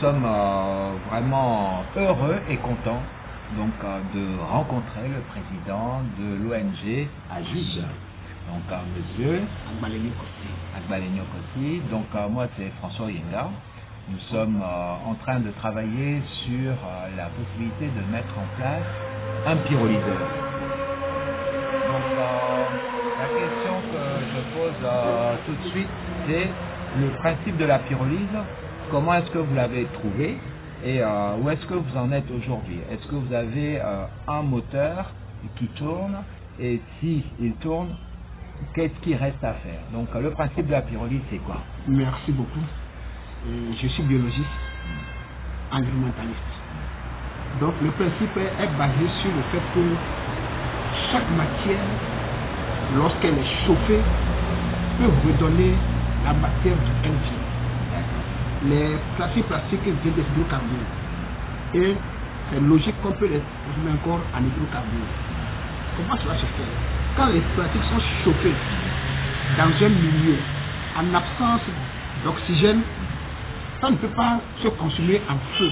sommes vraiment heureux et contents donc, de rencontrer le président de l'ONG AGID. Donc, monsieur Agbalenyo Kossi. Donc, moi, c'est François Yenga. Nous sommes en train de travailler sur la possibilité de mettre en place un pyrolyseur. Donc, la question que je pose tout de suite, c'est le principe de la pyrolyse. Comment est-ce que vous l'avez trouvé et où est-ce que vous en êtes aujourd'hui? Est-ce que vous avez un moteur qui tourne et si il tourne, qu'est-ce qui reste à faire? Donc, le principe de la pyrolyse, c'est quoi? Merci beaucoup. Je suis biologiste, environnementaliste. Donc le principe est basé sur le fait que chaque matière, lorsqu'elle est chauffée, peut redonner la matière du NG. Les plastiques viennent des hydrocarbures. Et c'est logique qu'on peut les transformer encore en hydrocarbures. Comment cela se fait? Quand les plastiques sont chauffés dans un milieu en absence d'oxygène, ça ne peut pas se consommer en feu.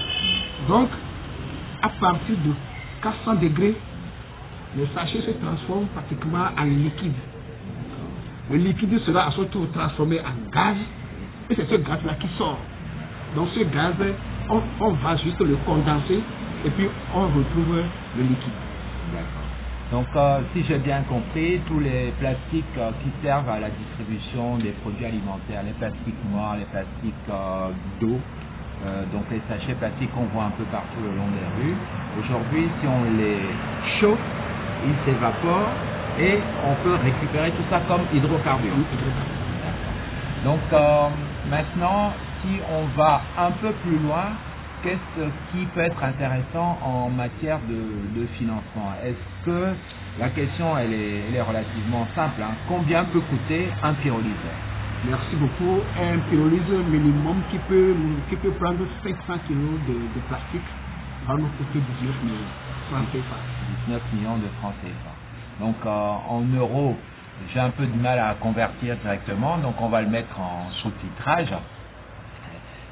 Donc, à partir de 400 degrés, le sachet se transforme pratiquement en liquide. Le liquide sera à son tour transformé en gaz, et c'est ce gaz-là qui sort. Donc ce gaz, on va juste le condenser, et puis on retrouve le liquide. D'accord. Donc, si j'ai bien compris, tous les plastiques qui servent à la distribution des produits alimentaires, les plastiques noirs, les plastiques d'eau, donc les sachets plastiques qu'on voit un peu partout le long des rues, aujourd'hui, si on les chauffe, ils s'évaporent et on peut récupérer tout ça comme hydrocarbures. Donc, maintenant, si on va un peu plus loin, qu'est-ce qui peut être intéressant en matière de financement? Est-ce que la question elle est relativement simple, hein? Combien peut coûter un pyrolyseur? Merci beaucoup. Un pyrolyseur minimum qui peut prendre 500 kg de plastique va nous coûter 19 millions de francs CFA. 19 millions de francs CFA. Donc en euros, j'ai un peu de mal à convertir directement, donc on va le mettre en sous-titrage.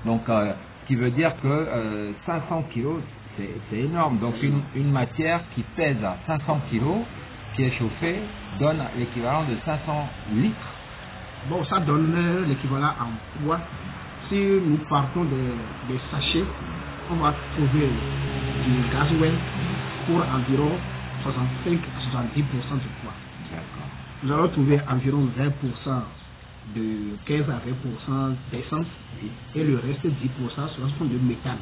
Donc qui veut dire que 500 kg, c'est énorme. Donc une matière qui pèse à 500 kg, qui est chauffée, donne l'équivalent de 500 litres. Bon, ça donne l'équivalent en poids. Si nous partons des sachets, on va trouver du gasoil pour environ 65 à 70% du poids. Nous allons trouver environ 20% de 15 à 20% d'essence et le reste 10% sera de méthane.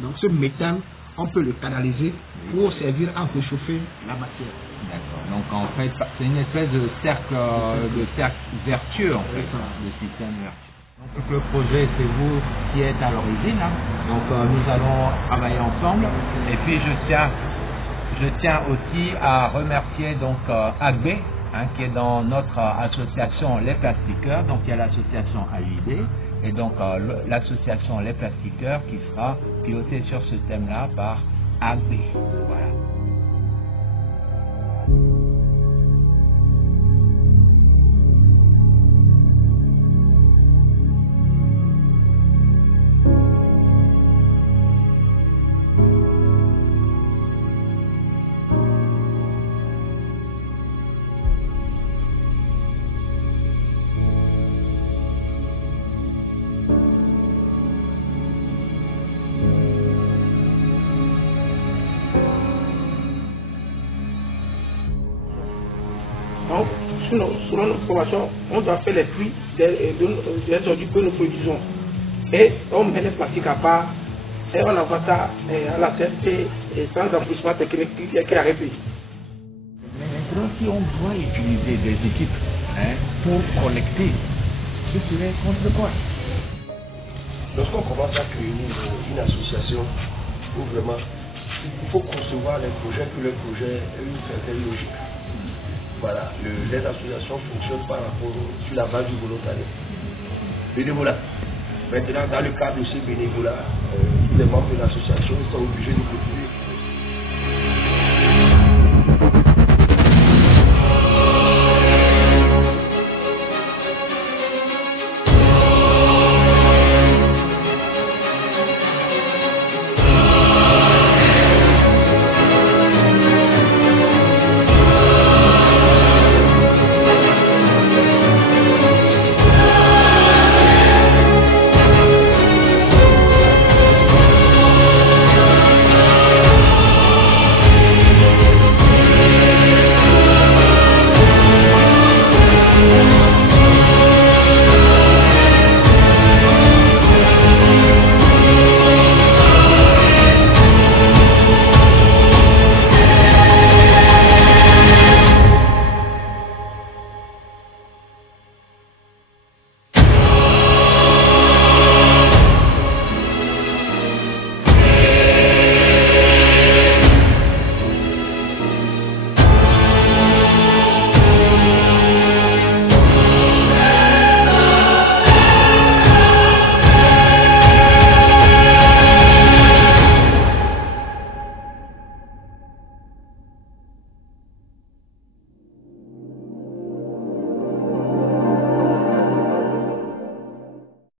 Donc ce méthane, on peut le canaliser pour servir à réchauffer la matière. D'accord. Donc en fait, c'est une espèce de cercle vertueux en fait, de système vertueux. Donc le projet, c'est vous qui êtes à l'origine. Hein. Donc nous allons travailler ensemble. Et puis je tiens aussi à remercier donc Agbe, hein, qui est dans notre association Les Plastiqueurs. Donc il y a l'association AID et donc l'association Les Plastiqueurs qui sera pilotée sur ce thème-là par Agbe. Voilà. Donc, selon nos formations, on doit faire les prix des produits que nous produisons. Et on met les plastiques à part et on envoie ça à la tête et sans enfouissement technique qui est arrêté. Mais maintenant, si on doit utiliser des équipes pour collecter, ce serait contre quoi? Lorsqu'on commence à créer une association où vraiment il faut concevoir les projets, que les projets aient une certaine logique. Voilà, les associations fonctionnent par rapport sur la base du volontariat. Bénévolat. Maintenant, dans le cadre de ce bénévolat, tous les membres de l'association sont obligés de cotiser